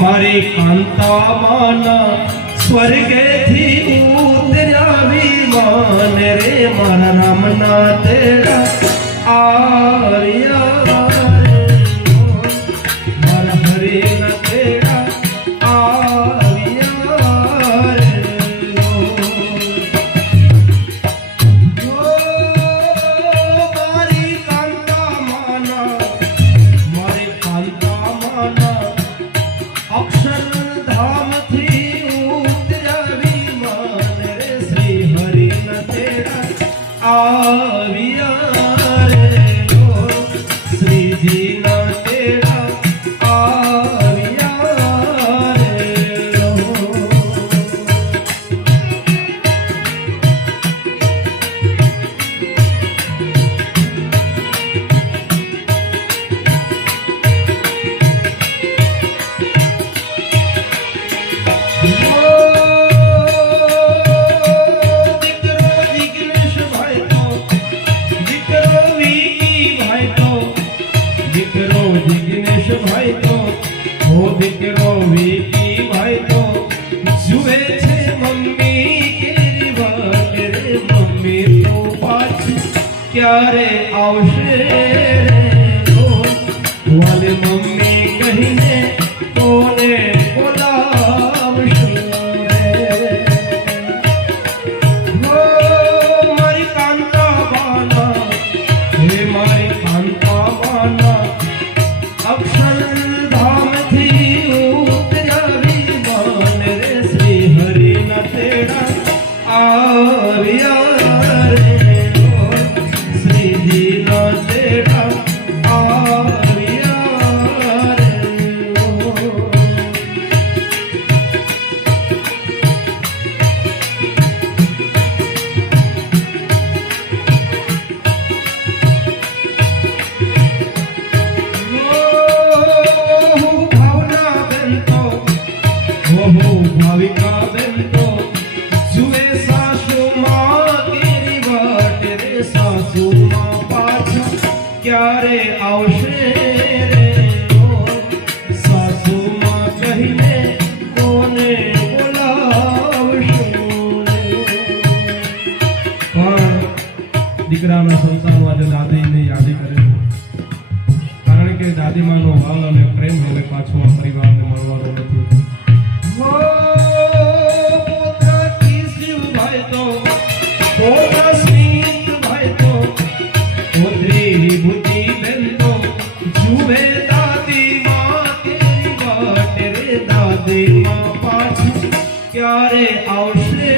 હરે કાંતા માના સ્વર્ગે થી ઉતર્યા વિમાન રે મારા રામના તેડા આર્ય ஆவியா તમે તો પાછું ક્યારે આવશે રે વાલે મમ્મી દીકરાના સંતાનો આજે દાદીને યાદ કરે કારણ કે દાદીમાનો વાલ અને પ્રેમ હવે પાછો આ પરિવારને મળવાનો નથી ક્યારે આવશે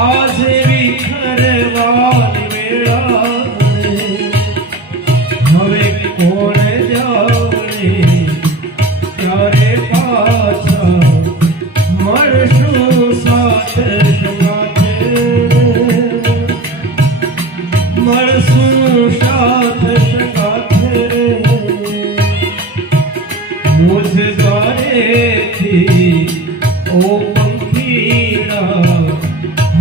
Ozzy.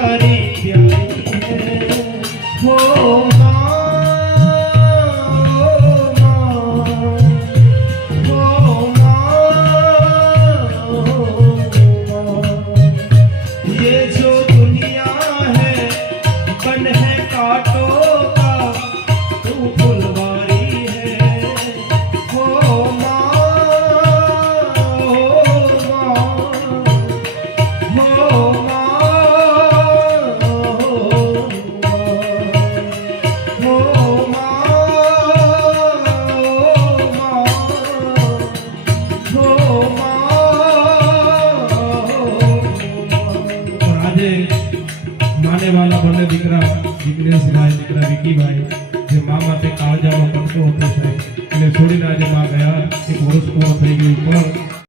તારી विघ्नेश भाई दीकरा विकी भाई जो माँ बाप कालजा में पड़को होता है छोड़ी ना जो माँ गया एक वर्ष पूरा थी गई पर